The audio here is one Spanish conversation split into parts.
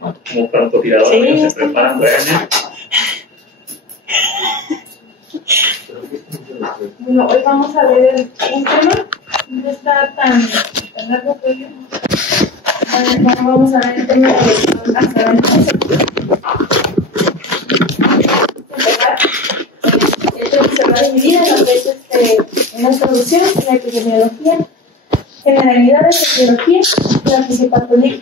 como francotirador, sí, se preparan para ganar. Bueno, hoy vamos a ver un tema, no está tan largo, pero vamos a ver el tema de hasta el esto se va a dividir en lo que es una introducción, la epidemiología, generalidades, etiología, la fisiopatología,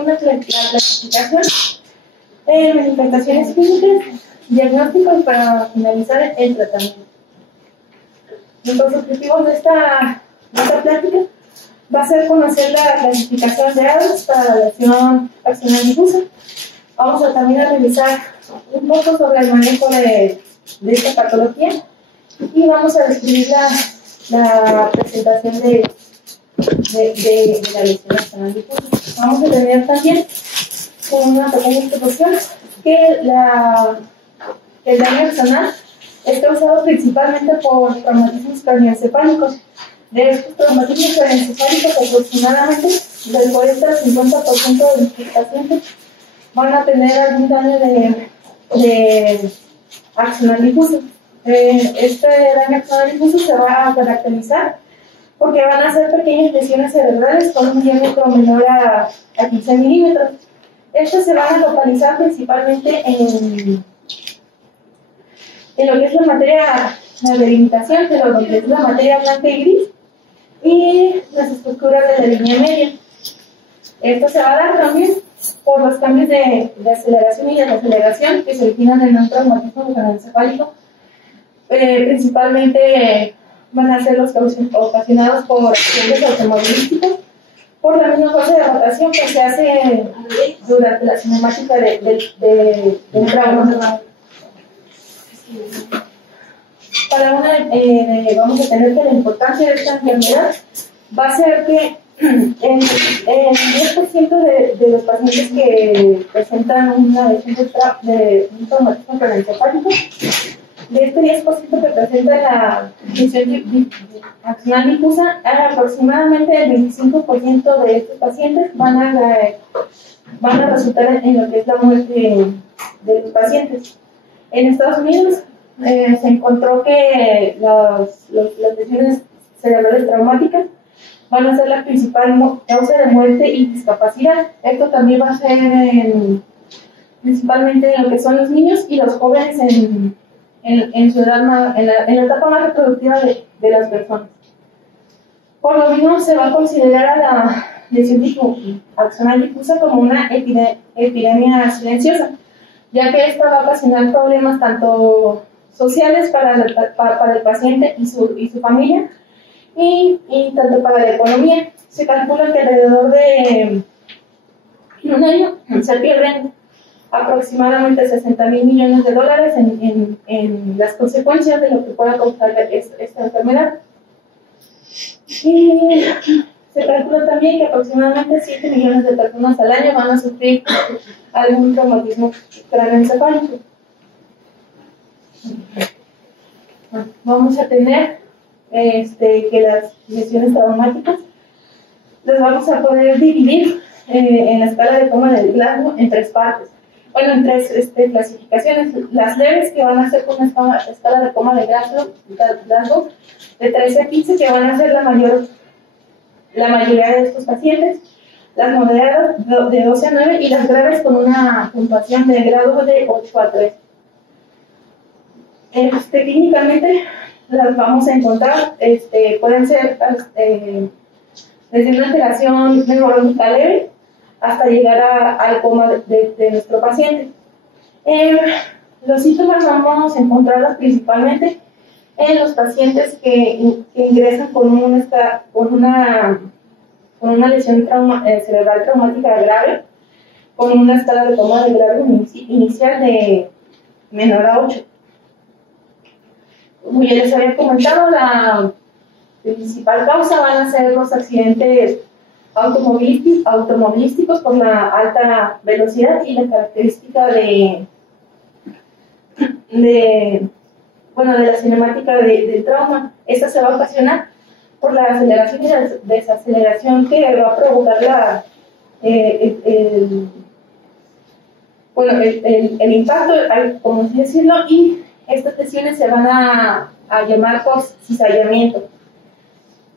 una clasificación, manifestaciones clínicas, diagnósticos para finalizar el tratamiento. Los objetivos de esta plática va a ser conocer la clasificación de ADOS para la lesión axonal difusa. Vamos a también a revisar un poco sobre el manejo de esta patología y vamos a describir la presentación de la lesión axonal difusa. Vamos a tener también con una pequeña introducción que el daño axonal es causado principalmente por traumatismos craneoencefálicos. De estos traumatismos craneoencefálicos, aproximadamente del 40 al 50% de los pacientes van a tener algún daño de axonal difuso. Este daño axonal difuso se va a caracterizar porque van a ser pequeñas lesiones cerebrales con un diámetro menor a 15 milímetros. Estas se van a localizar principalmente en lo que es la materia de delimitación, de lo que es la materia blanca y gris, y las estructuras de la línea media. Esto se va a dar también por los cambios de aceleración y de desaceleración que se originan en un traumatismo craneoencefálico. Principalmente van a ser los ocasionados por accidentes automovilísticos, por la misma fase de rotación que se hace durante la cinemática del trauma. Vamos a tener que la importancia de esta enfermedad va a ser que en 10% de los pacientes que presentan una lesión de un traumatismo craneoencefálico, de este 10% que presenta la lesión axonal difusa, aproximadamente el 25% de estos pacientes van a resultar en lo que es la muerte de los pacientes. En Estados Unidos se encontró que las lesiones cerebrales traumáticas van a ser la principal causa de muerte y discapacidad. Esto también va a ser principalmente en lo que son los niños y los jóvenes en su edad en la etapa más reproductiva de las personas. Por lo mismo, se va a considerar a la lesión axonal difusa como una epidemia silenciosa, ya que esta va a ocasionar problemas tanto sociales para el paciente y su familia, y tanto para la economía. Se calcula que alrededor de un año se pierden aproximadamente $60,000 millones en las consecuencias de lo que pueda causar esta enfermedad. Y se calcula también que aproximadamente 7 millones de personas al año van a sufrir algún traumatismo craneoencefálico. Vamos a tener que las lesiones traumáticas las vamos a poder dividir en la escala de coma del Glasgow en tres partes. Bueno, en tres clasificaciones. Las leves, que van a ser con una escala de coma de Glasgow de 13 a 15, que van a ser la mayoría de estos pacientes. Las moderadas de 12 a 9 y las graves con una puntuación de grado de 8 a 3. Clínicamente las vamos a encontrar, pueden ser desde una alteración neurológica leve hasta llegar al coma de nuestro paciente. Los síntomas vamos a encontrarlos principalmente en los pacientes que ingresan con una lesión cerebral traumática grave, con una escala de coma de grado inicial de menor a 8. Como ya les había comentado, la principal causa van a ser los accidentes automovilísticos por la alta velocidad y la característica de la cinemática del trauma. Esta se va a ocasionar por la aceleración y la desaceleración que va a provocar el impacto, como así decirlo, y estas lesiones se van a llamar por cizallamiento.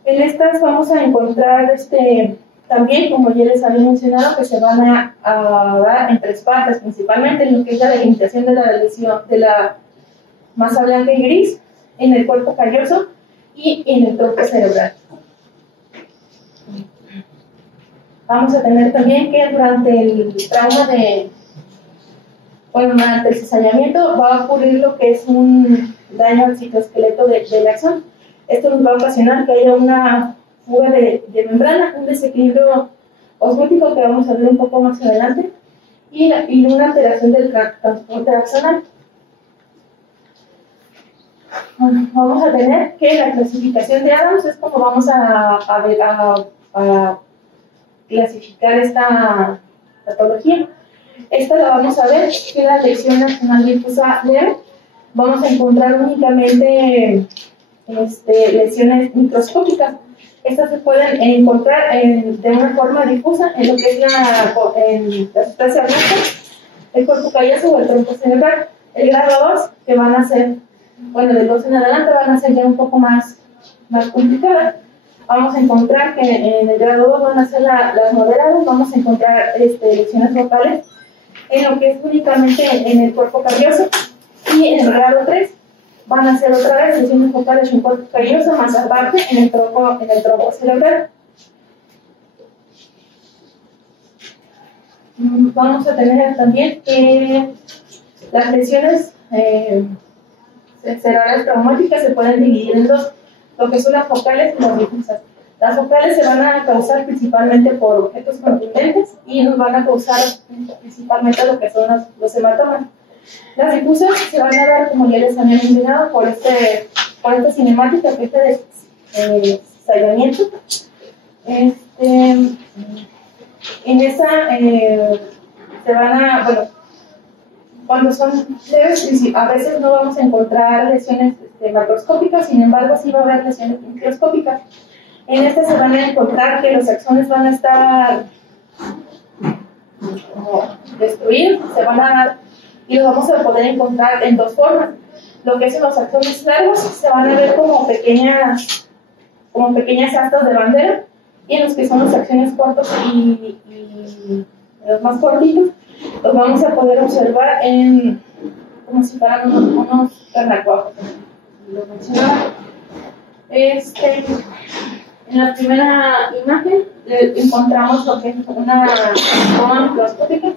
En estas vamos a encontrar también, como ya les había mencionado, que se van a dar en tres partes, principalmente en lo que es la delimitación de la lesión de la masa blanca y gris, en el cuerpo calloso y en el tronco cerebral. Vamos a tener también que durante el trauma durante el cizallamiento va a ocurrir lo que es un daño al citoesqueleto del axón. Esto nos va a ocasionar que haya una fuga de membrana, un desequilibrio osmótico que vamos a ver un poco más adelante, y una alteración del transporte axonal. Bueno, vamos a tener que la clasificación de Adams es como vamos a clasificar esta patología. Esta la vamos a ver que la lesión axonal difusa leve. Vamos a encontrar únicamente lesiones microscópicas. Estas se pueden encontrar de una forma difusa en lo que es la sustancia blanca, el cuerpo calloso o el tronco cerebral. El grado 2, que van a ser, del 2 en adelante, van a ser ya un poco más complicadas. Vamos a encontrar que en el grado 2 van a ser las moderadas. Vamos a encontrar lesiones vocales en lo que es únicamente en el cuerpo calloso, y en el grado 3 van a ser otra vez lesiones vocales en el cuerpo calloso, más aparte en el tronco cerebral. Vamos a tener también que las lesiones cerebrales traumáticas se pueden dividir en dos, lo que son las focales y las difusas. Las focales se van a causar principalmente por objetos contundentes y nos van a causar principalmente lo que son los hematomas. Las difusas se van a dar, como ya les había mencionado, por esta cinemática, que es de cizallamiento. En esa se van a, cuando son leves, a veces no vamos a encontrar lesiones macroscópicas, sin embargo, sí va a haber lesiones microscópicas. En este se van a encontrar que los axones van a estar destruidos, se van a dar, y los vamos a poder encontrar en dos formas. Lo que son los axones largos se van a ver como pequeñas astas de bandera, y en los que son los axones cortos y los más cortitos, los vamos a poder observar como si fueran unos renacuajos. Lo mencionaba. En la primera imagen encontramos lo que es una toma microscópica,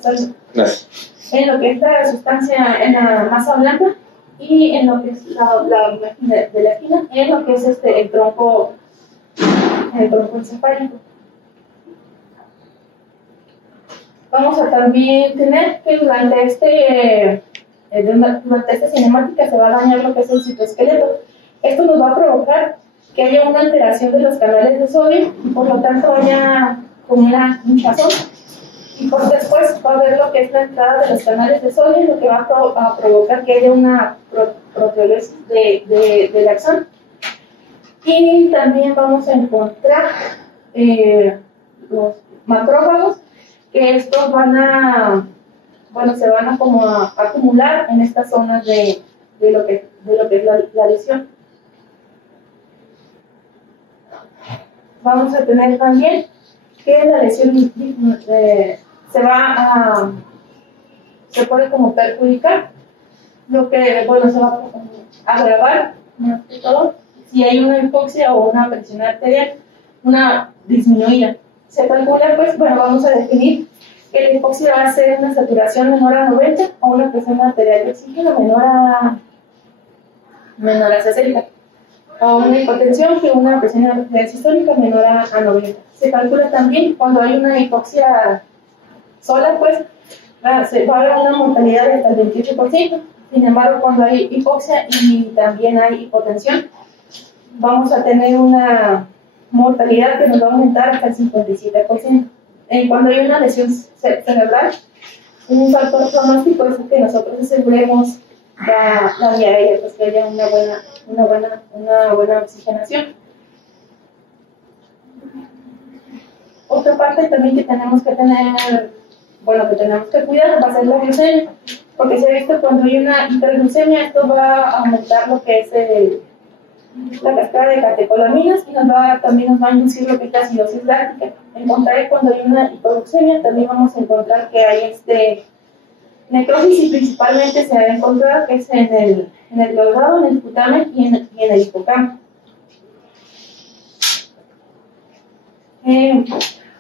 en lo que es la sustancia en la masa blanca, y en lo que es la imagen de la esquina, en lo que es el tronco encefálico. Vamos a también tener que durante esta cinemática se va a dañar lo que es el citoesqueleto. Esto nos va a provocar que haya una alteración de los canales de sodio, y por lo tanto haya como una hinchazón, y por después va a haber lo que es la entrada de los canales de sodio, lo que va a provocar que haya una proteólisis del axón. Y también vamos a encontrar los macrófagos, que estos se van a acumular en estas zonas de lo que es la lesión. Vamos a tener también que la lesión se puede como perjudicar, lo que se va a agravar más que todo si hay una hipoxia o una presión arterial, una disminuida. Se calcula, vamos a definir que la hipoxia va a ser una saturación menor a 90 o una presión arterial de oxígeno menor a 60. O una hipotensión, que una presión arterial sistólica menor a 90. Se calcula también cuando hay una hipoxia sola, se va a haber una mortalidad de hasta el 28%. Sin embargo, cuando hay hipoxia y también hay hipotensión, vamos a tener una mortalidad que nos va a aumentar hasta el 57%. Cuando hay una lesión cerebral, un factor pronóstico es que nosotros aseguremos la vía aérea, que haya una buena oxigenación. Otra parte también que tenemos que tener, bueno, que tenemos que cuidar va a ser la glucemia, porque se ha visto cuando hay una hiperglucemia, esto va a aumentar lo que es la cascada de catecolaminas y también nos va a inducir lo que es la acidosis láctica. En contrario, cuando hay una hipoglucemia, también vamos a encontrar que hay necrosis y principalmente se va a encontrar que es en el caudado, en el putamen y en el hipocampo.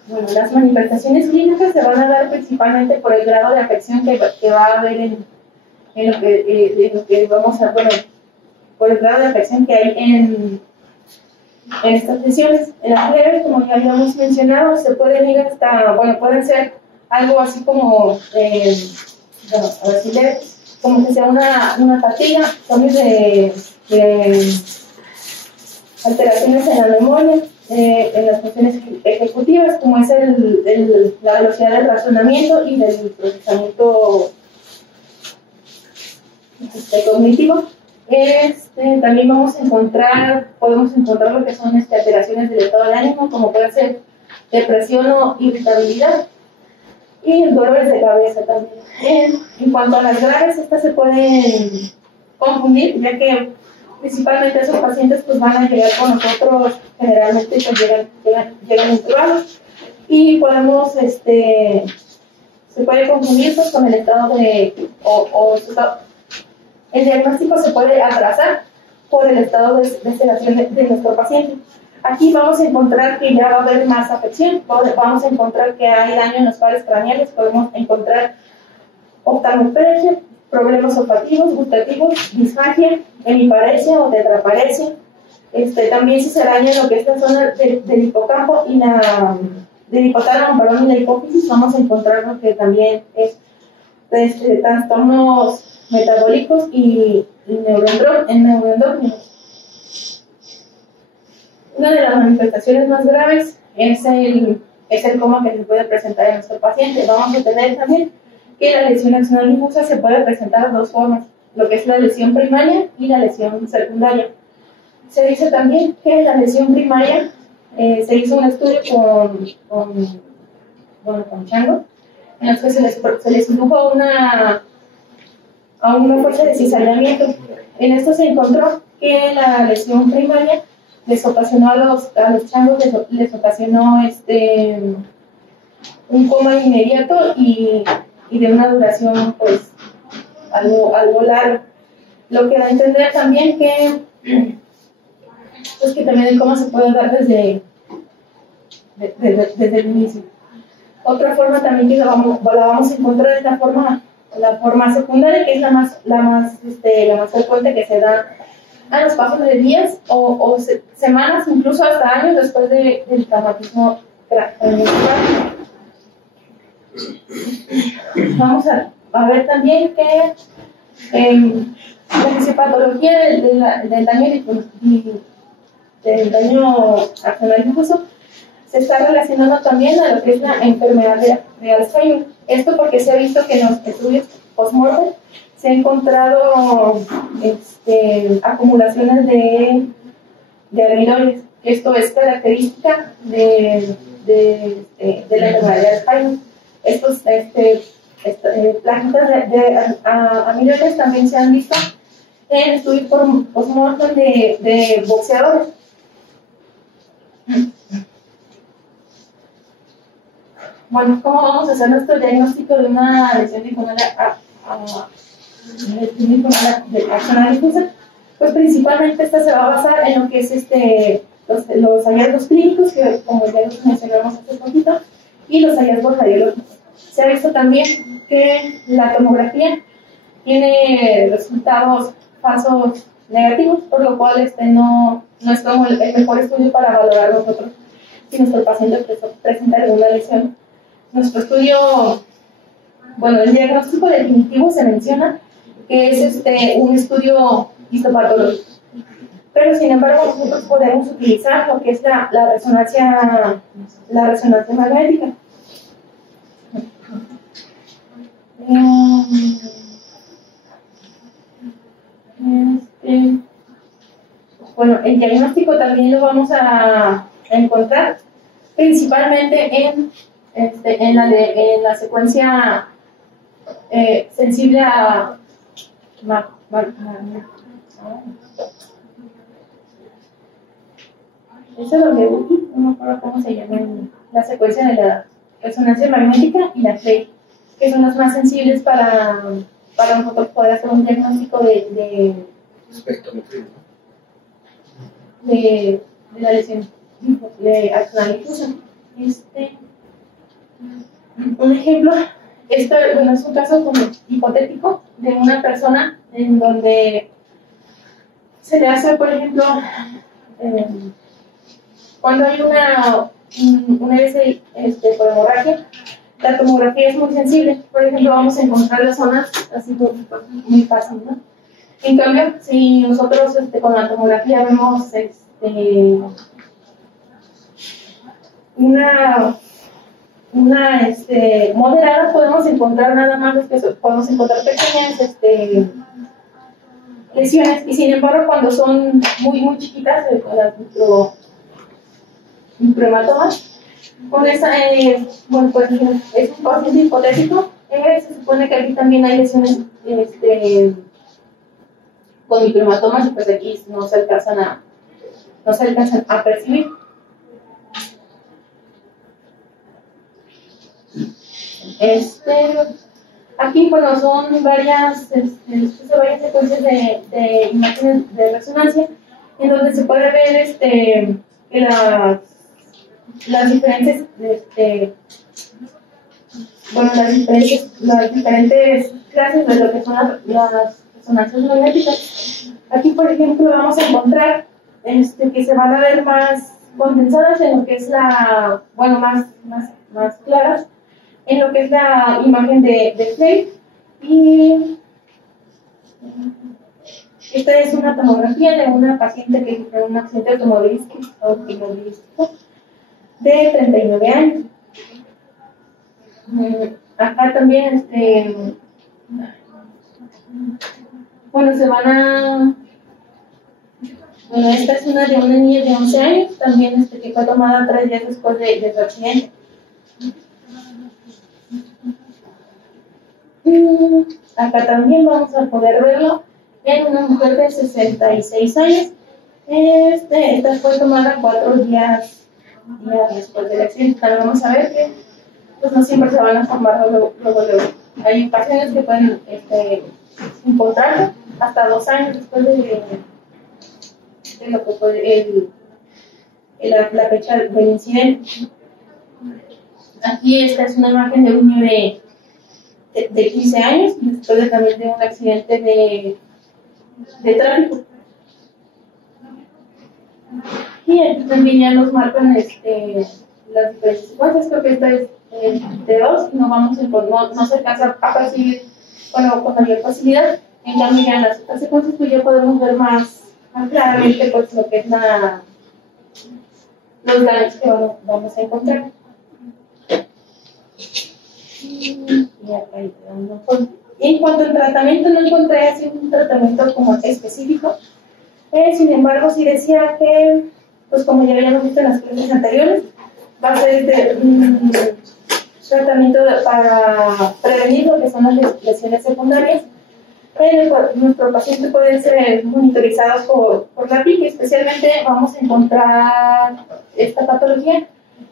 Bueno, las manifestaciones clínicas se van a dar principalmente por el grado de afección que va a haber en lo que vamos a, bueno, por el grado de afección que hay en estas lesiones. En las leves, como ya habíamos mencionado, se pueden ir hasta, bueno, pueden ser algo así como, bueno, a ver si leves, como que sea una fatiga, cambios de alteraciones en la memoria, en las funciones ejecutivas, como es la velocidad del razonamiento y del procesamiento cognitivo. También podemos encontrar lo que son alteraciones del estado de ánimo, como puede ser depresión o irritabilidad, y dolores de cabeza también. En cuanto a las graves, estas se pueden confundir, ya que principalmente esos pacientes pues van a llegar con nosotros, generalmente pues llegan intubados, y podemos, se puede confundir pues con el estado el diagnóstico se puede atrasar por el estado de sedación de nuestro paciente. Aquí vamos a encontrar que ya va a haber más afección, vamos a encontrar que hay daño en los pares craneales, podemos encontrar oftalmopedia, problemas olfativos, gustativos, disfagia, hemiparesia o tetraparesia. También si se daña lo que es la zona del hipocampo y del hipotálamo, perdón, y la hipófisis, vamos a encontrar lo que también es trastornos metabólicos y neuroendocrinos. Una de las manifestaciones más graves es el coma que se puede presentar en nuestro paciente. Vamos a tener también que la lesión axonal difusa se puede presentar de dos formas, lo que es la lesión primaria y la lesión secundaria. Se dice también que la lesión primaria, se hizo un estudio con changos, en los que se les indujo a una fuerza de cizallamiento. En esto se encontró que la lesión primaria les ocasionó a los changos, les ocasionó un coma inmediato y de una duración pues algo larga. Lo que da a entender también que también el coma se puede dar desde el inicio. Otra forma también que la vamos a encontrar es la forma secundaria, que es la más frecuente, que se da a los pasos de días o semanas, incluso hasta años después del traumatismo craneal. Vamos a ver también que la fisiopatología del daño axonal difuso se está relacionando también a lo que es la enfermedad de Alzheimer. Esto porque se ha visto que en los estudios post-mortem se han encontrado acumulaciones de amiloides. Esto es característica de la enfermedad de Alzheimer. Estos plaquitas de amiloides también se han visto en estudios post-mortem de boxeadores. Bueno, ¿cómo vamos a hacer nuestro diagnóstico de una lesión axonal difusa? Pues principalmente esta se va a basar en lo que es los hallazgos clínicos, que como ya los mencionamos hace poquito, y los hallazgos radiológicos. Se ha visto también que la tomografía tiene resultados falsos negativos, por lo cual no es como el mejor estudio para valorar nosotros si nuestro paciente presenta alguna lesión. Nuestro estudio, bueno, el diagnóstico definitivo se menciona que es un estudio histopatológico, pero sin embargo nosotros podemos utilizar lo que es la resonancia magnética. Bueno, el diagnóstico también lo vamos a encontrar principalmente en la secuencia sensible a ese WI, no me acuerdo cómo se llama, la secuencia de la resonancia magnética y la FLEI, que son las más sensibles para nosotros poder hacer un diagnóstico de la lesión axonal difusa. Un ejemplo, esto bueno, es un caso como hipotético de una persona en donde se le hace, por ejemplo, cuando hay una SI por hemorragia, la tomografía es muy sensible. Por ejemplo, vamos a encontrar las zonas así muy fácil, ¿no? En cambio, si nosotros con la tomografía vemos una moderada, podemos encontrar nada más podemos encontrar pequeñas lesiones, y sin embargo cuando son muy chiquitas, las microhematomas, con esa, bueno, pues es un paciente hipotético, se supone que aquí también hay lesiones con microhematomas, y pues aquí no se alcanzan a percibir. Aquí, bueno, son varias secuencias de imágenes de resonancia, en donde se puede ver las diferentes las diferentes clases de lo que son las resonancias magnéticas. Aquí, por ejemplo, vamos a encontrar que se van a ver más condensadas en lo que es más claras en lo que es la imagen de FLEI. Y esta es una tomografía de una paciente que sufrió un accidente automovilístico de 39 años. Acá también, bueno, bueno, esta es una de una niña de 11 años, también que fue tomada 3 días después de su accidente. Acá también vamos a poder verlo en una mujer de 66 años. Esta fue tomada 4 días después del accidente. También vamos a ver que pues no siempre se van a formar luego. Hay pacientes que pueden encontrarlo hasta 2 años después de lo que fue la fecha del incidente. Aquí esta es una imagen de un niño de 15 años, después también de un accidente de tráfico. Y aquí también ya nos marcan las diferentes secuencias. Creo que esta es de 2 y no se alcanza a percibir con mayor facilidad. En cambio, ya en las otras secuencias pues ya podemos ver más claramente pues, lo que es los daños que vamos a encontrar. En cuanto al tratamiento, no encontré así un tratamiento como específico. Sin embargo, sí decía que, pues como ya habíamos visto en las clases anteriores, va a ser un tratamiento para prevenir lo que son las lesiones secundarias. Pero nuestro paciente puede ser monitorizado por la PIC. Especialmente vamos a encontrar esta patología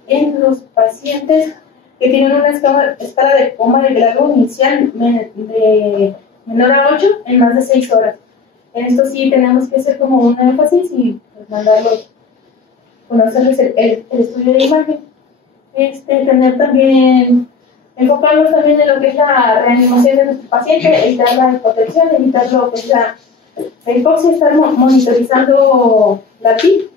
en los pacientes que tienen una escala de coma de grado inicial de menor a 8 en más de 6 horas. En esto sí tenemos que hacer como un énfasis y pues, mandarlos, conocerles el estudio de imagen. Tener también, enfocarnos también en lo que es la reanimación de nuestro paciente, evitar la hipotensión, evitar lo que es la hipoxia, estar monitorizando la PIC.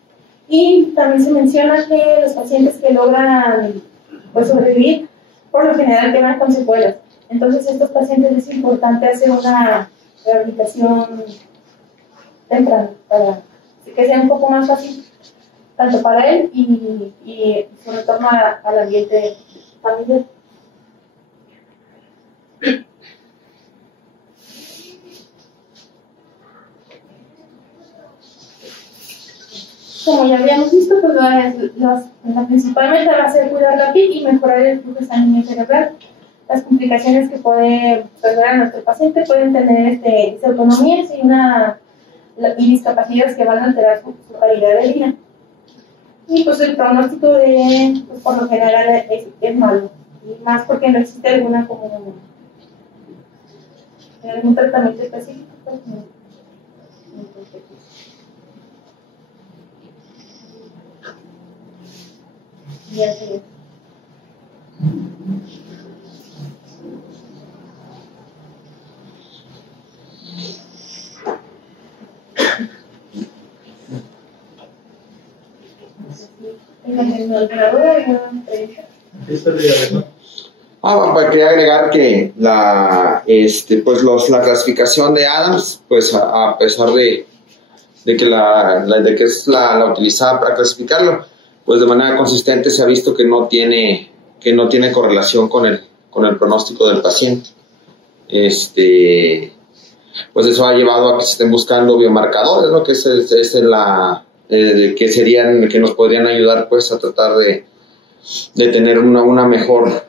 Y también se menciona que los pacientes que logran pues, sobrevivir, por lo general quedan con secuelas. Entonces, estos pacientes es importante hacer una rehabilitación temprana para que sea un poco más fácil, tanto para él y su retorno al ambiente familiar. como ya habíamos visto, pues principalmente va a ser cuidar la piel y mejorar el flujo sanguíneo cerebral. Las complicaciones que puede perder a nuestro paciente pueden tener disautonomías y discapacidades que van a alterar su calidad de vida. Y pues el pronóstico pues, por lo general es malo, y más porque no existe algún tratamiento específico. Pues, ya sé. Quería agregar que la clasificación de Adams, pues a pesar de que es la utilizada para clasificarlo, pues de manera consistente se ha visto que no tiene correlación con el pronóstico del paciente. Pues eso ha llevado a que se estén buscando biomarcadores, ¿no? Que nos podrían ayudar pues a tratar de tener un mejor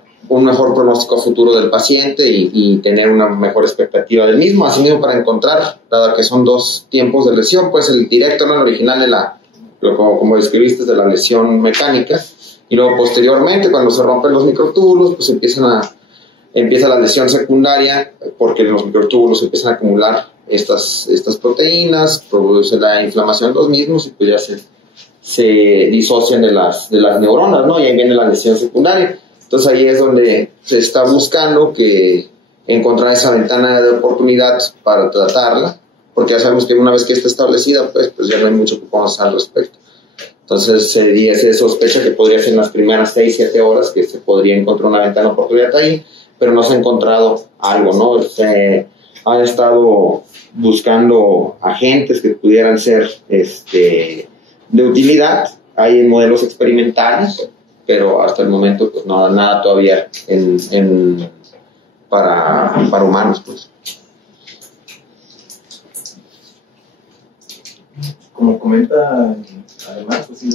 pronóstico futuro del paciente y tener una mejor expectativa del mismo, así mismo para encontrar, dado que son dos tiempos de lesión, pues el directo, ¿no? El original como describiste, de la lesión mecánica, y luego posteriormente cuando se rompen los microtúbulos, pues empieza la lesión secundaria, porque en los microtúbulos empiezan a acumular estas proteínas, produce la inflamación de los mismos y pues ya se disocian de las neuronas, ¿no? Y ahí viene la lesión secundaria. Entonces ahí es donde se está buscando encontrar esa ventana de oportunidad para tratarla, porque ya sabemos que una vez que está establecida, pues ya no hay mucho que podamos hacer al respecto. Entonces se sospecha que podría ser en las primeras 6-7 horas que se podría encontrar una ventana de oportunidad ahí, pero no se ha encontrado algo, ¿no? Se han estado buscando agentes que pudieran ser de utilidad. Hay modelos experimentales, pero hasta el momento pues nada todavía para humanos, pues. Como comenta, además, pues sí,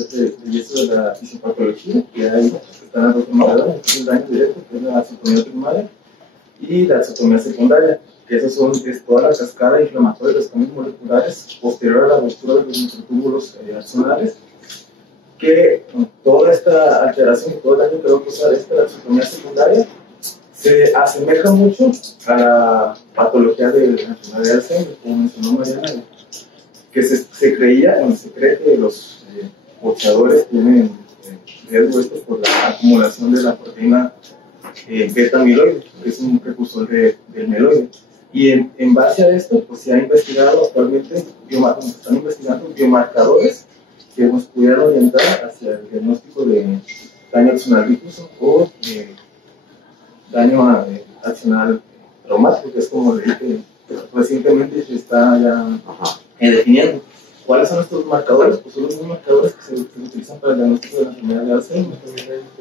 y eso de la fisiopatología, que hay que están recomendadas, que es el daño directo, que es la azotomía primaria, y la azotomía secundaria, que es toda la cascada inflamatoria de los cambios moleculares posterior a la ruptura de los microtúbulos axonales, que toda esta alteración y todo el daño que va a causar la azotomía secundaria se asemeja mucho a la patología de la enfermedad de Alzheimer, como mencionó Mariana, que se cree que los boxeadores tienen riesgo por la acumulación de la proteína beta-amiloide, que es un precursor del mieloide. Y en base a esto, pues se ha investigado actualmente, están investigando biomarcadores que nos pudieran orientar hacia el diagnóstico de daño axonal difuso o daño axonal traumático, que es como le dije, recientemente se está ya definiendo. ¿Cuáles son estos marcadores? Pues son los mismos marcadores que se utilizan para el diagnóstico de la enfermedad de Alzheimer,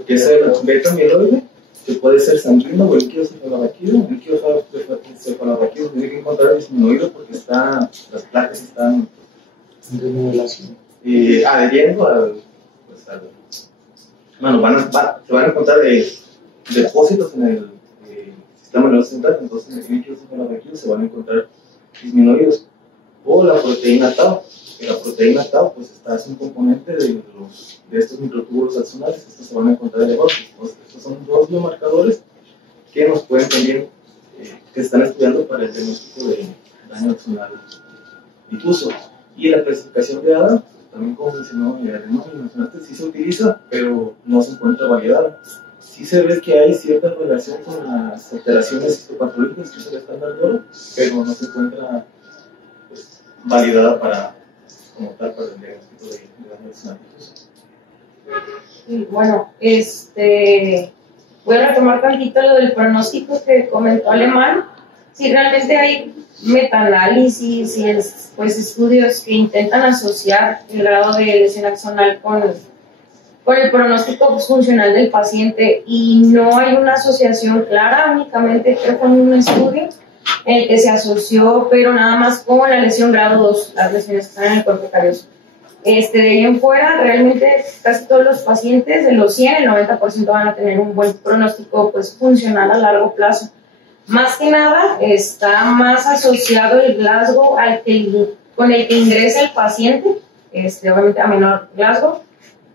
que es el beta-amiloide, que puede ser sanguíneo o el líquido cefalorraquídeo. El líquido cefalorraquídeo tiene que encontrar disminuido porque las placas están adheriendo se van a encontrar depósitos en el sistema nervioso central, entonces el líquido cefalorraquídeo se van a encontrar disminuidos. O la proteína tau, que la proteína tau pues es un componente de estos microtúbulos axonales. Estos se van a encontrar elevados. Estos son dos biomarcadores que nos pueden también, que se están estudiando para el diagnóstico de daño axonal difuso. Y la clasificación de Adams, también como mencionaste, sí se utiliza, pero no se encuentra validada. Sí se ve que hay cierta relación con las alteraciones histopatológicas, que es el estándar de oro, pero no se encuentra validada para el diagnóstico de daño axonal difuso. Bueno, voy a retomar tantito lo del pronóstico que comentó Alemán. Si realmente hay metaanálisis y estudios que intentan asociar el grado de lesión axonal con el pronóstico funcional del paciente, y no hay una asociación clara, únicamente creo con un estudio en el que se asoció, pero nada más con la lesión grado 2, las lesiones que están en el cuerpo calloso. De ahí en fuera, realmente casi todos los pacientes, de los 100, el 90% van a tener un buen pronóstico pues, funcional a largo plazo. Más que nada, está más asociado el Glasgow con el que ingresa el paciente, obviamente a menor Glasgow,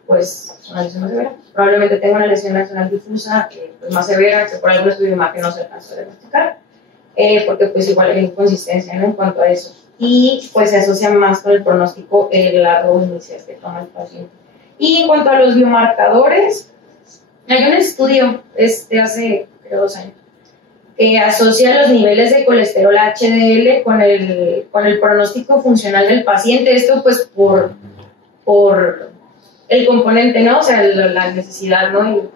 pues una lesión más severa. Probablemente tenga una lesión axonal difusa pues, más severa, que por algún estudio de imagen no se alcanzó a diagnosticar, porque pues igual hay inconsistencia, ¿no? En cuanto a eso. Y pues se asocia más con el pronóstico largo inicial que toma el paciente. Y en cuanto a los biomarcadores, hay un estudio hace creo 2 años que asocia los niveles de colesterol HDL con el pronóstico funcional del paciente. Esto pues por el componente, ¿no? O sea, la necesidad, ¿no?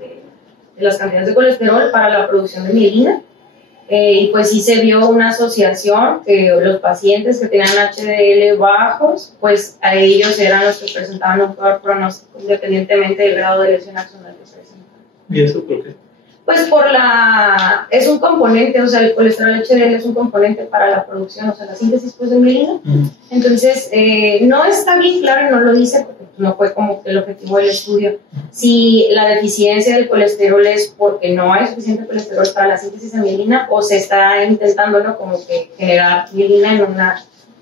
de las cantidades de colesterol para la producción de mielina. Y pues sí se vio una asociación que los pacientes que tenían HDL bajos, pues a ellos eran los que presentaban un peor pronóstico independientemente del grado de lesión axonal que se presentaban. ¿Y eso por qué? Pues es un componente, o sea, el colesterol HDL es un componente para la producción, o sea, la síntesis pues, de mielina. Entonces, no está bien claro y no lo dice porque no fue como que el objetivo del estudio. Si la deficiencia del colesterol es porque no hay suficiente colesterol para la síntesis de mielina o se está intentando, ¿no? Como que generar mielina en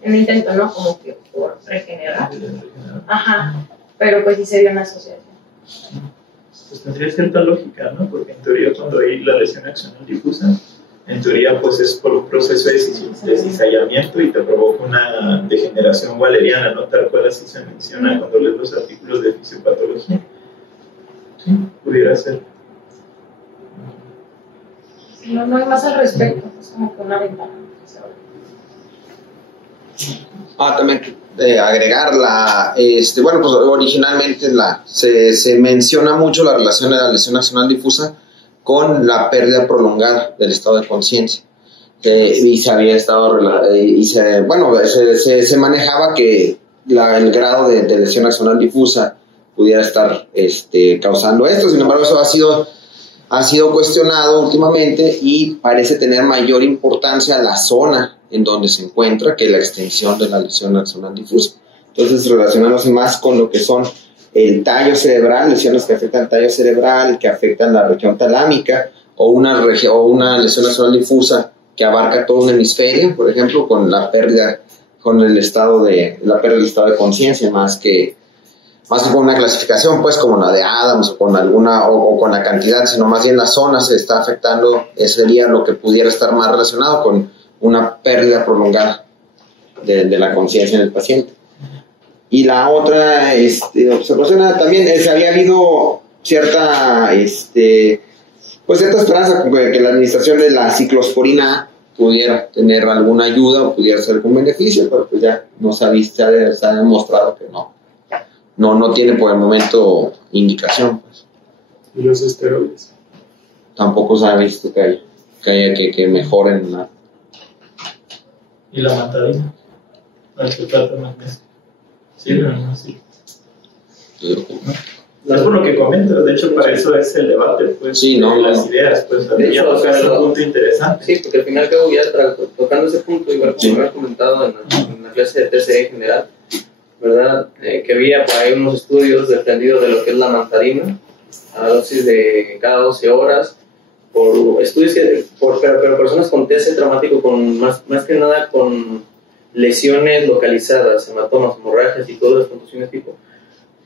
un intento, ¿no? Como que por regenerar. Ajá, pero pues sí se vio una asociación. Pues tendría cierta lógica, ¿no? Porque en teoría cuando hay la lesión axonal difusa, en teoría pues es por un proceso de cizallamiento y te provoca una degeneración waleriana, ¿no? Tal cual así se menciona cuando lees los artículos de fisiopatología. Sí, pudiera ser. No hay más al respecto, es como que una ventana. También agregarla, bueno, pues originalmente se menciona mucho la relación de la lesión axonal difusa con la pérdida prolongada del estado de conciencia. Y se había estado, se manejaba que el grado de lesión axonal difusa pudiera estar causando esto. Sin embargo, eso ha sido cuestionado últimamente y parece tener mayor importancia la zona en donde se encuentra que la extensión de la lesión axonal difusa. Entonces, relacionándose más con lo que son el tallo cerebral, lesiones que afectan el tallo cerebral, que afectan la región talámica, o una lesión axonal difusa que abarca todo un hemisferio, por ejemplo, con la pérdida, con la pérdida del estado de conciencia, más que con una clasificación, pues, como la de Adams, o con la cantidad, sino más bien la zona se está afectando, sería lo que pudiera estar más relacionado con una pérdida prolongada de la conciencia en el paciente. Y la otra observación también se había habido cierta esperanza que la administración de la ciclosporina pudiera tener alguna ayuda o pudiera ser algún beneficio, pero pues ya se ha demostrado que no tiene por el momento indicación, pues. ¿Y los esteroides? Tampoco se ha visto que mejoren nada. ¿Y la mantadina? ¿La citrato de magnesio? ¿Sí o no? Sí. No es por lo que comentas, de hecho para eso es el debate, pues, sí, las ideas, pues, de hecho, es un punto interesante. Sí, porque al final acabo ya tocando ese punto, igual como me había comentado en la clase de TCE en general, ¿verdad? Que había por ahí unos estudios defendidos de lo que es la mantadina, a dosis de cada 12 horas, por estudios pero personas con TCE traumático, con más que nada con lesiones localizadas, hematomas, hemorragias y todas las contusiones tipo,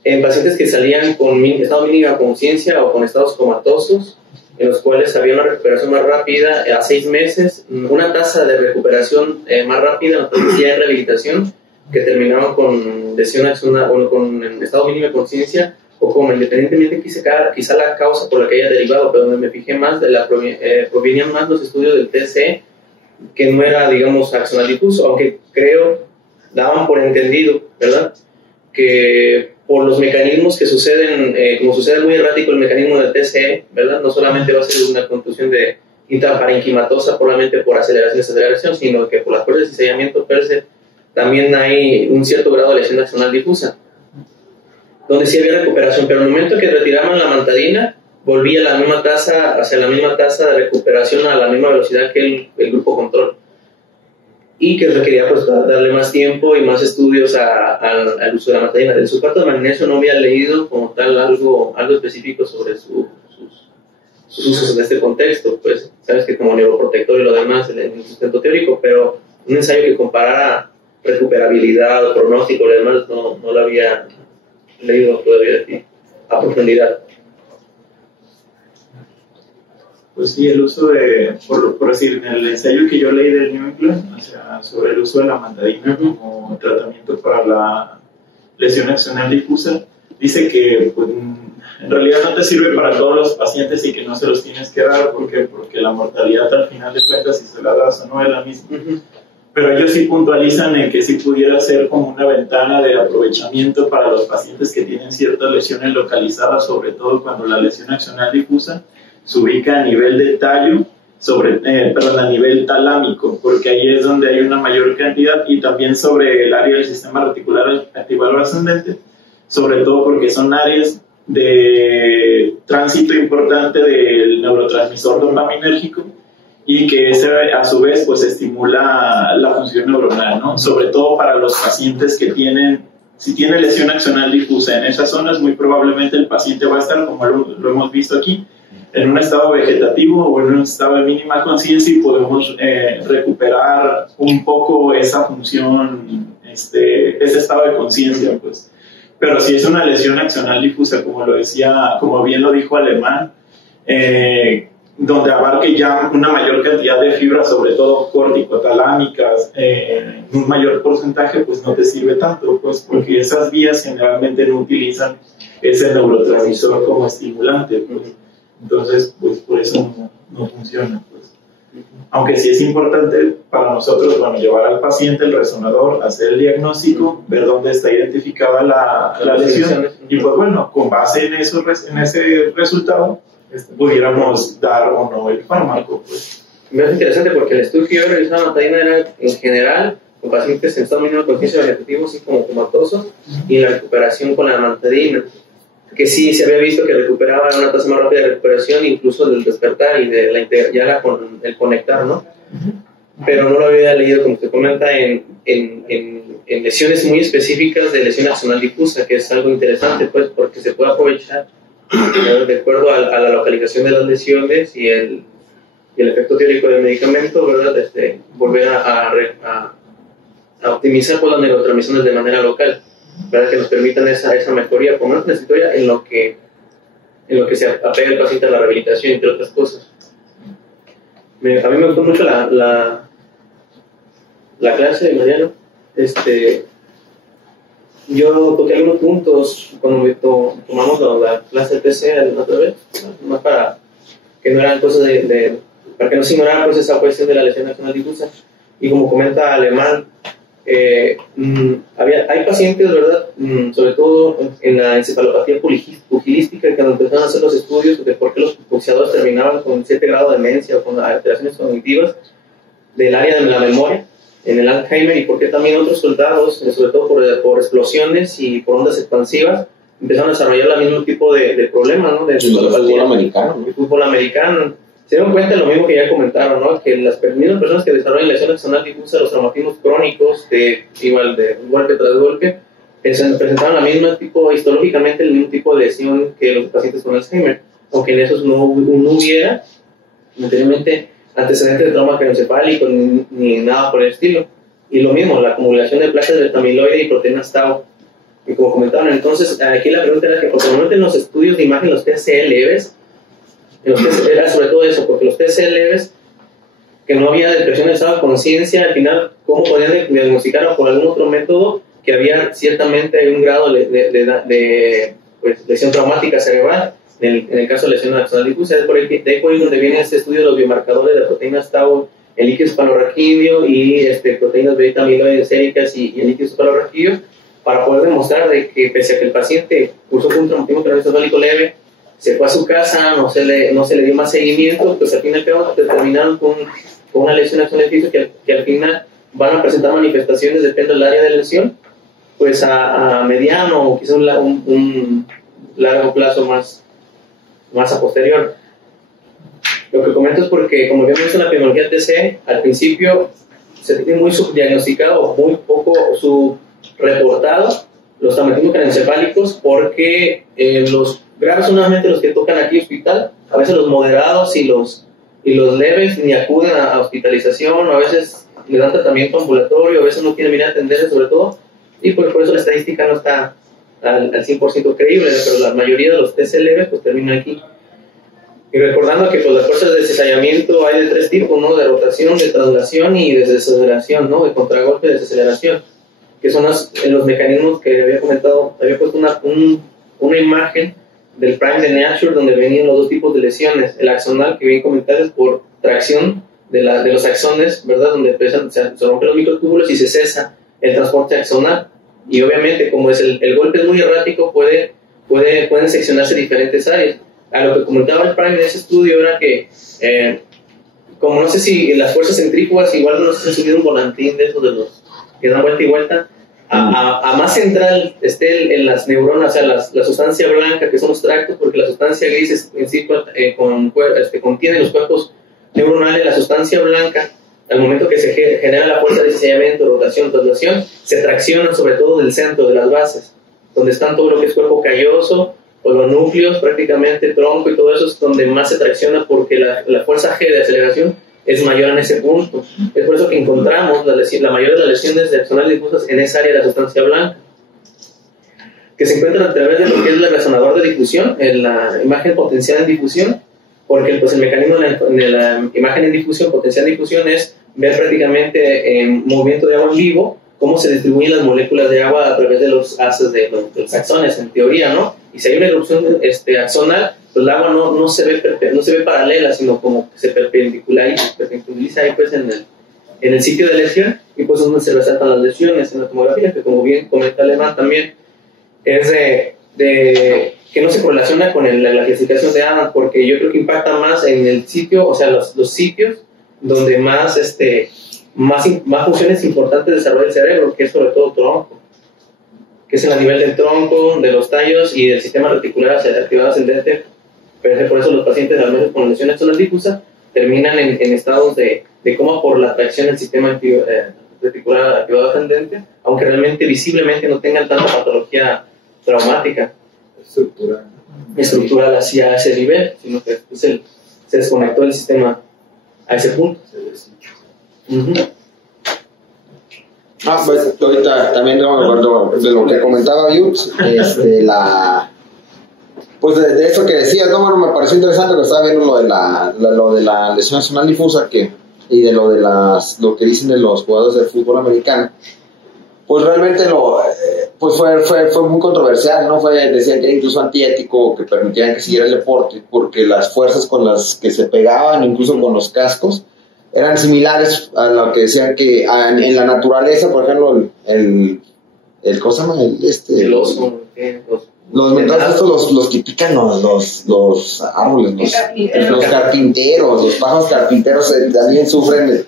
en pacientes que salían con estado mínimo de conciencia o con estados comatosos, en los cuales había una recuperación más rápida a 6 meses, una tasa de recuperación más rápida en la policía de rehabilitación, que terminaban con lesión axonal o con estado mínimo de conciencia, o como independientemente quizá la causa por la que haya derivado, pero donde me fijé más, provenían más los estudios del TCE, que no era, digamos, axonal difuso, aunque creo, daban por entendido, ¿verdad?, que por los mecanismos que suceden, como sucede muy errático el mecanismo del TCE, ¿verdad?, no solamente va a ser una contusión de intraparenquimatosa probablemente por aceleración y desaceleración, sino que por las fuerzas de cizallamiento per se también hay un cierto grado de lesión axonal difusa, donde sí había recuperación, pero en el momento que retiraban la mantadina, volvía a la misma tasa, hacia la misma tasa de recuperación a la misma velocidad que el grupo control. y que requería pues darle más tiempo y más estudios al uso de la mantarina. Del sulfato de magnesio no había leído como tal algo específico sobre sus usos en este contexto, pues sabes que como neuroprotector y lo demás en el sustento teórico, pero un ensayo que comparara recuperabilidad o pronóstico y lo demás no lo había leído todavía a profundidad. Pues sí, el uso de, por decir, en el ensayo que yo leí del New England, o sea, sobre el uso de la mandarina como tratamiento para la lesión axonal difusa, dice que pues, en realidad no te sirve para todos los pacientes y que no se los tienes que dar porque la mortalidad al final de cuentas, si se la das o no, es la misma. Pero ellos sí puntualizan en que sí pudiera ser como una ventana de aprovechamiento para los pacientes que tienen ciertas lesiones localizadas, sobre todo cuando la lesión axonal difusa se ubica a nivel de tallo, a nivel talámico, porque ahí es donde hay una mayor cantidad, y también sobre el área del sistema reticular activador ascendente, sobre todo porque son áreas de tránsito importante del neurotransmisor dopaminérgico y que ese a su vez pues estimula la función neuronal, ¿no? Sobre todo para los pacientes que si tiene lesión axonal difusa en esas zonas, muy probablemente el paciente va a estar, como lo hemos visto aquí, en un estado vegetativo o en un estado de mínima conciencia, y podemos recuperar un poco esa función, ese estado de conciencia, pues. Pero si es una lesión axonal difusa, como bien lo dijo Alemán, donde abarque ya una mayor cantidad de fibras, sobre todo córtico-talámicas, un mayor porcentaje, pues no te sirve tanto, pues porque esas vías generalmente no utilizan ese neurotransmisor como estimulante, pues. Entonces, pues por eso no funciona, pues. Aunque sí es importante para nosotros, llevar al paciente el resonador, hacer el diagnóstico, ver dónde está identificada la lesión, y pues bueno, con base en ese resultado, pudiéramos dar o no el fármaco, pues. Me parece interesante porque el estudio que yo realizaba en mantarina era en general con pacientes en estado mínimo de conciencia vegetativo, así como comatosos, y en la recuperación con la mantarina, que sí se había visto que recuperaba una tasa más rápida de recuperación, incluso del despertar y de con el conectar, ¿no? Pero no lo había leído, como te comenta, en lesiones muy específicas de lesión axonal difusa, que es algo interesante, pues, porque se puede aprovechar de acuerdo a la localización de las lesiones y el efecto teórico del medicamento, ¿verdad? Volver a optimizar pues, las neurotransmisiones de manera local, ¿verdad? Que nos permitan esa mejoría, por más transitoria, en lo que se apega el paciente a la rehabilitación, entre otras cosas. A mí me gustó mucho la clase de Mariano. Yo toqué algunos puntos cuando tomamos la clase de PC la otra vez, más para que no eran cosas para que no se ignorara pues, esa cuestión de la lesión axonal difusa. Y como comenta Alemán, hay pacientes, ¿verdad? Sobre todo en la encefalopatía pugilística, que cuando empezaron a hacer los estudios de por qué los boxeadores terminaban con 7 grados de demencia o con alteraciones cognitivas del área de la memoria, en el Alzheimer, y por qué también otros soldados, sobre todo por explosiones y por ondas expansivas, empezaron a desarrollar el mismo tipo de problemas, ¿no? El fútbol americano. Se dieron cuenta de lo mismo que ya comentaron, ¿no? Que las mismas personas que desarrollan lesión axonal difusa, los traumatismos crónicos, igual de golpe tras golpe, presentaban histológicamente el mismo tipo de lesión que los pacientes con Alzheimer, aunque en esos no hubiera anteriormente antecedentes de trauma craneoencefálico ni nada por el estilo. Y lo mismo, la acumulación de placas de amiloide y proteínas tau. Y como comentaban, entonces, aquí la pregunta era que, probablemente en los estudios de imagen, los TCE leves, era sobre todo eso, porque los TCE leves, que no había depresión de estado de conciencia, al final, ¿cómo podían diagnosticar o por algún otro método que había ciertamente un grado de lesión traumática cerebral? En el caso de lesión axonal difusa, es por ahí donde viene este estudio de los biomarcadores de proteínas tau, el líquido cefalorraquídeo y proteínas beta amiloides séricas y el líquido cefalorraquídeo, para poder demostrar de que pese a que el paciente cursó con un traumatismo craneoencefálico leve, se fue a su casa, no se le dio más seguimiento, pues al final terminaron con una lesión axonal difusa que al final van a presentar manifestaciones, depende del área de lesión, pues a mediano o quizá un largo plazo más a posterior. Lo que comento es porque, como habíamos visto en la epidemiología TC, al principio se tiene muy subdiagnosticado, muy poco subreportado los traumatismos craneoencefálicos, porque los graves son nuevamente los que tocan aquí hospital, a veces los moderados y los leves ni acuden a hospitalización, o a veces le dan tratamiento ambulatorio, a veces no quieren venir a atenderse sobre todo, y por eso la estadística no está al 100% creíble, pero la mayoría de los TC leves pues terminan aquí. Y recordando que pues, las fuerzas de cizallamiento hay de 3 tipos, ¿no? De rotación, de traslación y de desaceleración, ¿no? De contragolpe y de desaceleración, que son los mecanismos que había comentado. Había puesto una imagen del prime de Nature donde venían los 2 tipos de lesiones, el axonal, que bien comentadas por tracción de los axones, ¿verdad? Donde se rompen los microtúbulos y se cesa el transporte axonal, y obviamente como es el golpe es muy errático, pueden seccionarse diferentes áreas. A lo que comentaba el prime de ese estudio era que como no sé si las fuerzas centrífugas, igual no se subido un volantín de esos de los que dan vuelta y vuelta, a más central esté en las neuronas, o sea, la sustancia blanca, que son los tractos, porque la sustancia gris en sí contiene los cuerpos neuronales. La sustancia blanca, al momento que se genera la fuerza de cizallamiento, rotación, traslación, se tracciona sobre todo del centro, de las bases, donde están todo lo que es cuerpo calloso, o los núcleos, prácticamente tronco y todo eso es donde más se tracciona, porque la fuerza G de aceleración es mayor en ese punto. Es por eso que encontramos la mayoría de las lesiones de axonales difusas en esa área de la sustancia blanca, que se encuentran a través de lo que es el resonador de difusión, en la imagen potencial en difusión, porque pues, el mecanismo de la imagen en difusión, potencial en difusión, es ver prácticamente en movimiento de agua en vivo cómo se distribuyen las moléculas de agua a través de los haces de los axones, en teoría, ¿no? Y si hay una erupción axonal, pues el agua no se ve paralela, sino como que se perpendiculiza ahí pues en el sitio de lesión, y pues es donde se resaltan las lesiones en la tomografía, que como bien comenta Alemán también, es de que no se correlaciona con la clasificación de Adams, porque yo creo que impacta más en el sitio, o sea, los sitios donde más funciones importantes desarrolla el cerebro, que es sobre todo tronco, que es en el nivel del tronco, de los tallos y del sistema reticular activado ascendente. Pero por eso los pacientes, al menos con lesiones axonal difusa, terminan en estados de coma por la tracción del sistema reticular activado ascendente, aunque realmente visiblemente no tengan tanta patología traumática estructural hacia ese nivel, sino que se desconectó el sistema a ese punto. Pues ahorita también de lo que comentaba Yut, pues de eso que decías, no, bueno, me pareció interesante que estaba viendo lo de la lesión axonal difusa y de lo que dicen de los jugadores de fútbol americano. Pues realmente pues fue muy controversial, ¿no? Decían que era incluso antiético, que permitían que siguiera el deporte, porque las fuerzas con las que se pegaban, incluso con los cascos, eran similares a lo que decían que en la naturaleza, por ejemplo, ¿cómo se llama? Los mentores estos, los que pican los árboles, los carpinteros, los pájaros carpinteros también sufren.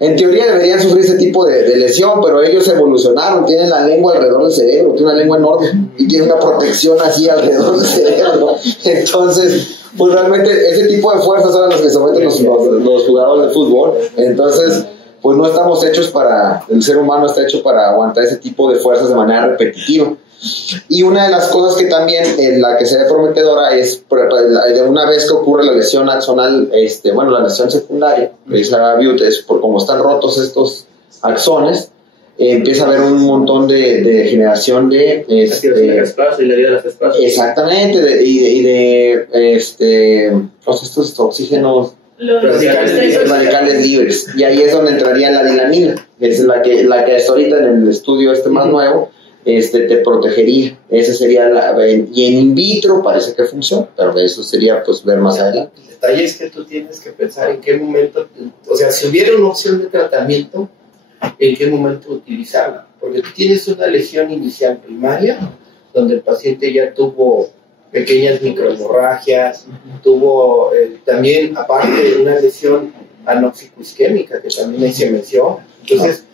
En teoría deberían sufrir ese tipo de lesión, pero ellos evolucionaron, tienen la lengua alrededor del cerebro, tienen una lengua enorme y tienen una protección así alrededor del cerebro, ¿no? Entonces, pues realmente ese tipo de fuerzas son las que someten los jugadores de fútbol. Entonces, pues no estamos hechos el ser humano está hecho para aguantar ese tipo de fuerzas de manera repetitiva. Y una de las cosas que también en la que se ve prometedora es de una vez que ocurre la lesión axonal, la lesión secundaria, que dice la Butte, es por como están rotos estos axones, empieza a haber un montón de generación de exactamente, y de estos oxígenos radicales libres, y ahí es donde entraría la dilanina, es la que hasta ahorita en el estudio más nuevo te protegería. Ese sería y en in vitro parece que funciona, pero eso sería pues ver más adelante. El detalle es que tú tienes que pensar en qué momento, o sea, si hubiera una opción de tratamiento, en qué momento utilizarla, porque tú tienes una lesión inicial primaria donde el paciente ya tuvo pequeñas microhemorragias, tuvo también, aparte de una lesión anoxico-isquémica, que también ahí se menciona. Entonces,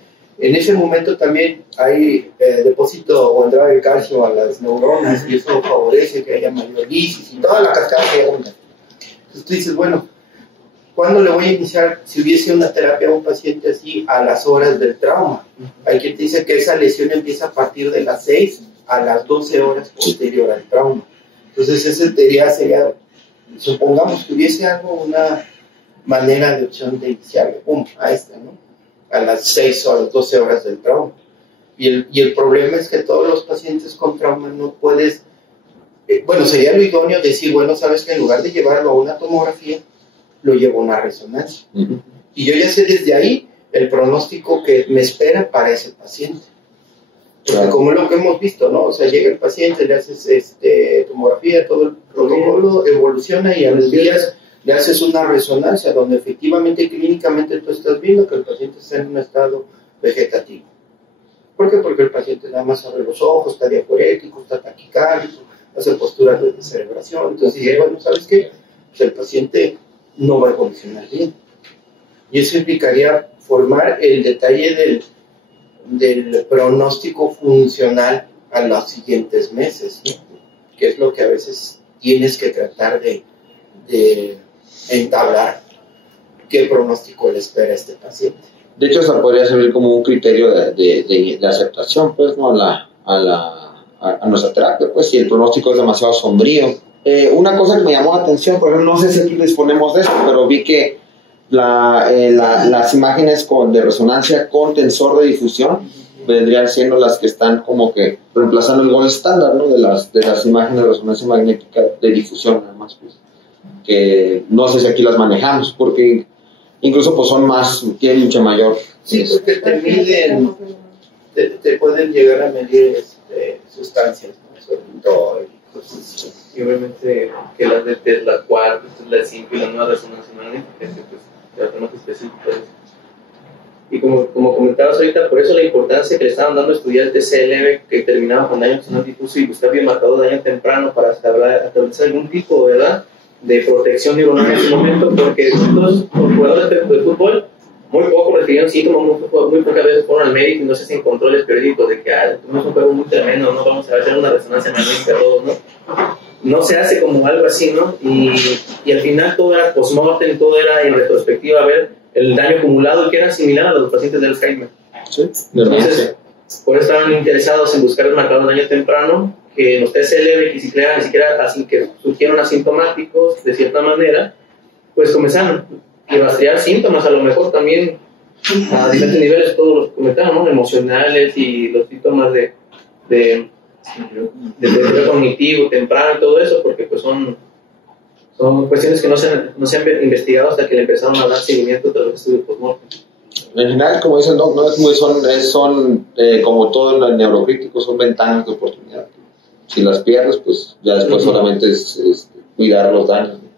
en ese momento también hay depósito o entrada de calcio a las neuronas, y eso favorece que haya mayor lisis y toda la cascada que onda. Entonces tú dices, bueno, ¿cuándo le voy a iniciar si hubiese una terapia a un paciente así a las horas del trauma? Hay quien te dice que esa lesión empieza a partir de las 6 a las 12 horas posterior al trauma. Entonces, esa teoría sería, supongamos que hubiese algo, una manera de opción de iniciarle, pum, a esta, ¿no? A las 6 o a las 12 horas del trauma. Y el problema es que todos los pacientes con trauma no puedes, bueno, sería lo idóneo decir, bueno, sabes que en lugar de llevarlo a una tomografía, lo llevo a una resonancia. Y yo ya sé desde ahí el pronóstico que me espera para ese paciente. Porque como lo que hemos visto, ¿no? O sea, llega el paciente, le haces tomografía, todo el protocolo evoluciona y a los días le haces una resonancia donde efectivamente clínicamente tú estás viendo que el paciente está en un estado vegetativo. ¿Por qué? Porque el paciente nada más abre los ojos, está diaforético, está taquicárdico, hace posturas de descerebración. Entonces dice, bueno, ¿sabes qué? Pues el paciente no va a evolucionar bien. Y eso implicaría formar el detalle del pronóstico funcional a los siguientes meses, ¿no? Que es lo que a veces tienes que tratar de entablar, qué pronóstico le espera a este paciente. De hecho, eso podría servir como un criterio de aceptación, pues, ¿no? a nuestra terapia, pues, si el pronóstico es demasiado sombrío. Una cosa que me llamó la atención, por ejemplo, no sé si aquí disponemos de esto, pero vi que las imágenes de resonancia con tensor de difusión vendrían siendo las que están como que reemplazando el gold estándar, ¿no? de las imágenes de resonancia magnética de difusión, nada más, pues, que no sé si aquí las manejamos, porque incluso pues tienen mucha mayor. Sí, porque te miden, te pueden llegar a medir sustancias, ¿no? Sorbitol y cosas así. Y obviamente que las de Tesla 4, Tesla 5 y la nueva resonancia magnética, pues tratamientos específicos. Y como comentabas ahorita, por eso la importancia que le estaban dando a estudiantes CLB que terminaban con daño funcional difuso y buscar biomarcador de daño temprano para establecer algún tipo, ¿verdad?, de protección neuronal en ese momento, porque los jugadores de fútbol muy poco recibieron síntomas, muy pocas veces fueron al médico y no sé si en controles periódicos de que tuvimos un juego muy tremendo, no vamos a hacer una resonancia magnética todos, ¿no? No se hace como algo así, ¿no? Y al final todo era post-mortem, todo era en retrospectiva, a ver el daño acumulado, que era similar a los pacientes de Alzheimer. Sí, entonces, por eso estaban interesados en buscar el marcador de daño temprano, que los TCLB ni siquiera así que surgieron asintomáticos de cierta manera, pues comenzaron a rastrear síntomas, a lo mejor también a diferentes niveles, todos los comentaron, ¿no? Emocionales y los síntomas de deterioro cognitivo temprano y todo eso, porque pues son cuestiones que no se han investigado hasta que le empezaron a dar seguimiento a los estudios post-mortem. En general, como dicen, no es muy, son como todo el neurocrítico, son ventanas de oportunidad. Si las pierdes, pues ya después solamente es cuidar los daños, ¿no?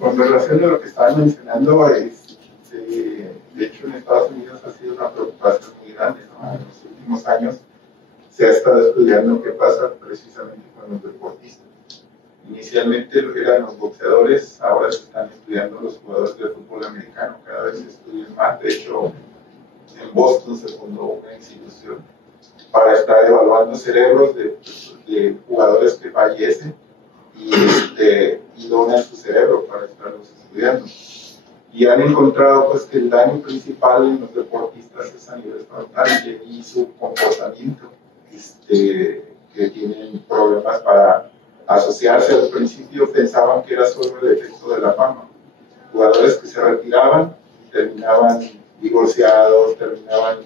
Con relación a lo que estaban mencionando, de hecho en Estados Unidos ha sido una preocupación muy grande, ¿no? En los últimos años se ha estado estudiando qué pasa precisamente con los deportistas. Inicialmente eran los boxeadores, ahora se están estudiando los jugadores de fútbol americano, cada vez se estudian más. De hecho, en Boston se fundó una institución para estar evaluando cerebros de jugadores que fallecen y donan su cerebro para estarlos estudiando. Y han encontrado pues que el daño principal en los deportistas es a nivel frontal y su comportamiento, que tienen problemas para asociarse. Al principio pensaban que era solo el efecto de la fama. Jugadores que se retiraban y terminaban divorciados, terminaban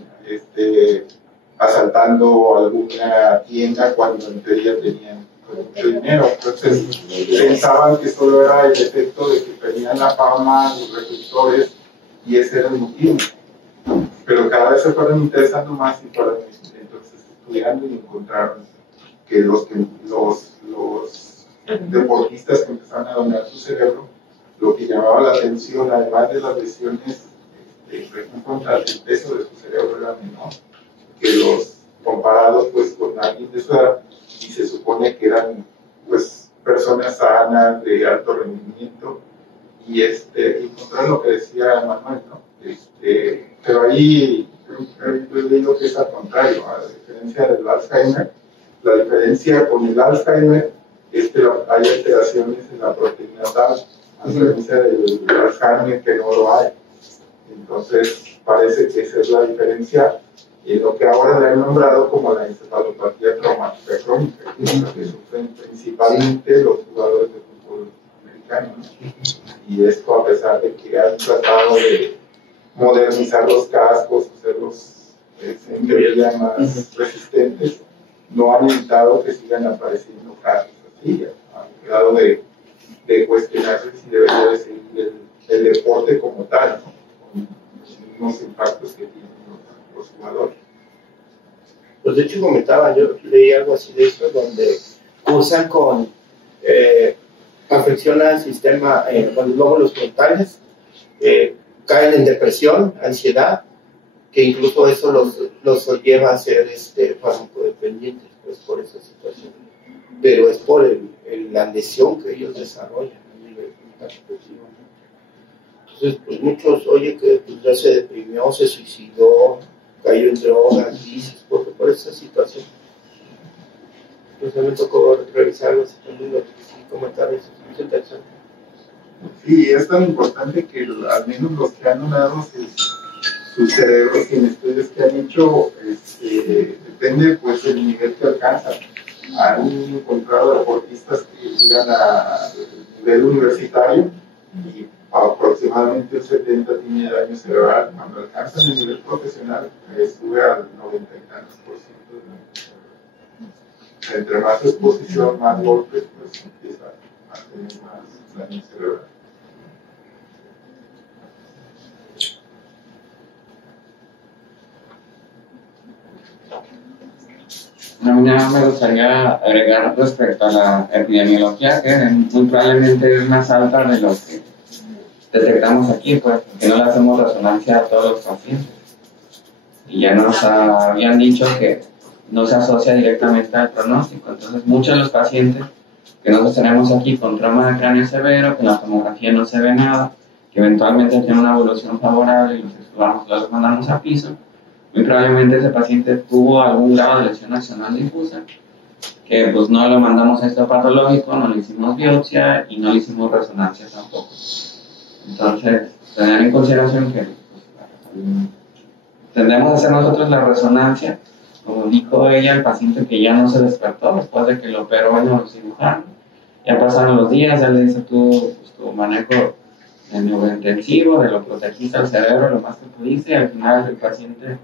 asaltando alguna tienda cuando en teoría tenían mucho dinero. Entonces pensaban que solo era el efecto de que tenían la fama, los reflectores, y ese era el motivo. Pero cada vez se fueron interesando más y fueron entonces estudiando y encontraron que los deportistas que empezaron a donar su cerebro, lo que llamaba la atención, además de las lesiones, por ejemplo, el peso de su cerebro era menor que los comparados pues con alguien de su edad, y se supone que eran pues personas sanas, de alto rendimiento, y encontrar lo que decía Manuel, ¿no? Pero ahí yo digo que es al contrario, a diferencia del Alzheimer, la diferencia con el Alzheimer es que hay alteraciones en la proteína tal, a diferencia del Alzheimer que no lo hay. Entonces parece que esa es la diferencia en lo que ahora le han nombrado como la encefalopatía traumática crónica, que es la que sufren principalmente los jugadores de fútbol americano, ¿no? Y esto a pesar de que han tratado de modernizar los cascos, hacerlos en teoría más resistentes, no han evitado que sigan apareciendo casos así, al grado de cuestionarse si debería de seguir el deporte como tal, ¿no? Con los mismos impactos que tienen los jugadores. Pues de hecho comentaba, yo leí algo así de eso, donde cursan con afección al sistema, con los lóbulos frontales, caen en depresión, ansiedad, que incluso eso los lleva a ser farmacodependientes, pues por esa situación. Pero es por la lesión que ellos desarrollan a nivel frontal. Entonces, pues muchos, oye, que pues, ya se deprimió, se suicidó, cayó en drogas, crisis, por esa situación. Entonces me tocó revisarlo, así también comentar eso, es muy interesante. Sí, es tan importante que al menos los que han donado sus cerebros en estudios que han hecho, depende pues del nivel que alcanzan. Han encontrado deportistas que llegan al nivel universitario y aproximadamente el 70% tiene daño cerebral. Cuando alcanzan el nivel profesional, sube al 90 y tantos %. Entre más exposición, más golpes, pues empieza a tener más daño cerebral. A mí me gustaría agregar respecto a la epidemiología, que muy probablemente es más alta de lo que detectamos aquí, pues, que no le hacemos resonancia a todos los pacientes. Y ya nos habían dicho que no se asocia directamente al pronóstico. Entonces, muchos de los pacientes que nosotros tenemos aquí con trauma de cráneo severo, que en la tomografía no se ve nada, que eventualmente tiene una evolución favorable y los mandamos a piso, muy probablemente ese paciente tuvo algún grado de lesión axonal difusa, que pues no lo mandamos a histopatológico, no le hicimos biopsia y no le hicimos resonancia tampoco. Entonces, tener en consideración que tendemos a hacer nosotros la resonancia, como dijo ella, el paciente que ya no se despertó después de que lo operó el neurocirujano. Ya pasaron los días, ya le dice tu manejo de neurointensivo, de lo protegiste al cerebro lo más que pudiste, y al final el paciente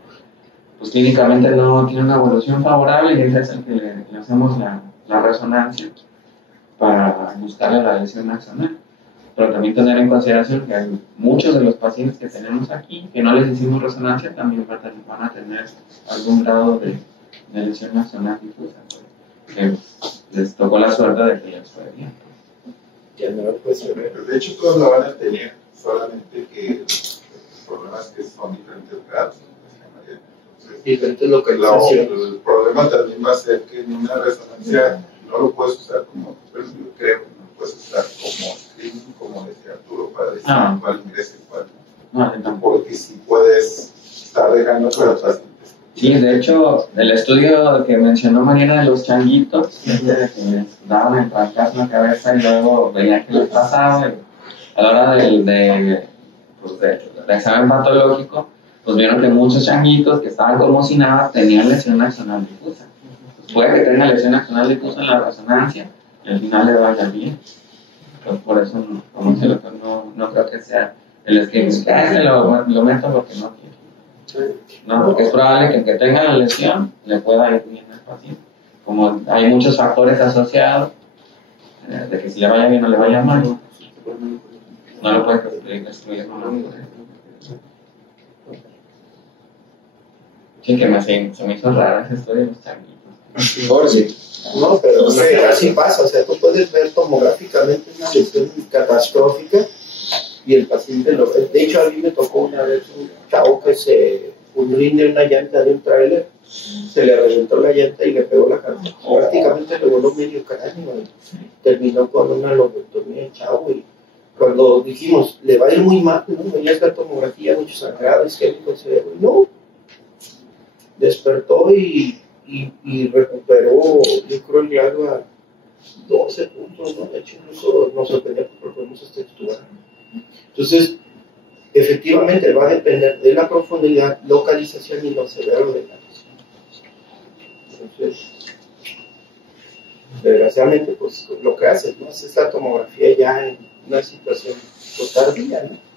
pues clínicamente no tiene una evolución favorable y ese es el que le hacemos la resonancia para buscarle la lesión axonal. Pero también tener en consideración que hay muchos de los pacientes que tenemos aquí que no les hicimos resonancia también van a tener algún grado de lesión axonal difusa, que les tocó la suerte de que les fue bien. De hecho todos la van a tener, solamente que los problemas que son diferentes grados. Diferentes localizaciones. El problema también va a ser que en una resonancia no lo puedes usar como, pero yo creo que no puedes usar como screening, como decía Arturo, para decir cuál ingresa y cuál no. Porque si puedes estar dejando para los pacientes. Sí, de hecho, el estudio que mencionó Mariana de los changuitos, que les daban el trancazo en la cabeza y luego veían que les pasaba, a la hora del examen patológico, pues vieron que muchos changuitos que estaban como si nada tenían lesión axonal difusa. Pues puede que tenga lesión axonal difusa en la resonancia y al final le vaya bien. Pues por eso, como dice el doctor, no creo que sea el esquema. Lo meto porque no quiero. No, porque es probable que el que tenga la lesión le pueda ir bien al paciente. Como hay muchos factores asociados, de que si le vaya bien o le vaya mal, no lo puede excluir con la Sí, que se me hizo rara esa historia de los changuitos. Jorge. No, pero así pasa, o sea, tú puedes ver tomográficamente una lesión catastrófica y el paciente lo ve. De hecho, a mí me tocó una vez un chavo que se rinde una llanta de un tráiler, se le reventó la llanta y le pegó la cabeza. Prácticamente le voló medio cráneo. Terminó con una lobotomía el chavo y cuando dijimos, le va a ir muy mal, ¿no? Veías la tomografía, mucho sangrado, isquémico el cerebro, no. Despertó y recuperó, yo creo, el grado a 12 puntos, ¿no? De hecho, incluso nos sorprendió porque podemos estructurar. Entonces, efectivamente, va a depender de la profundidad, localización y lo severo de la lesión. Entonces, desgraciadamente, pues lo que haces, ¿no? Es la tomografía ya en una situación tardía, ¿no?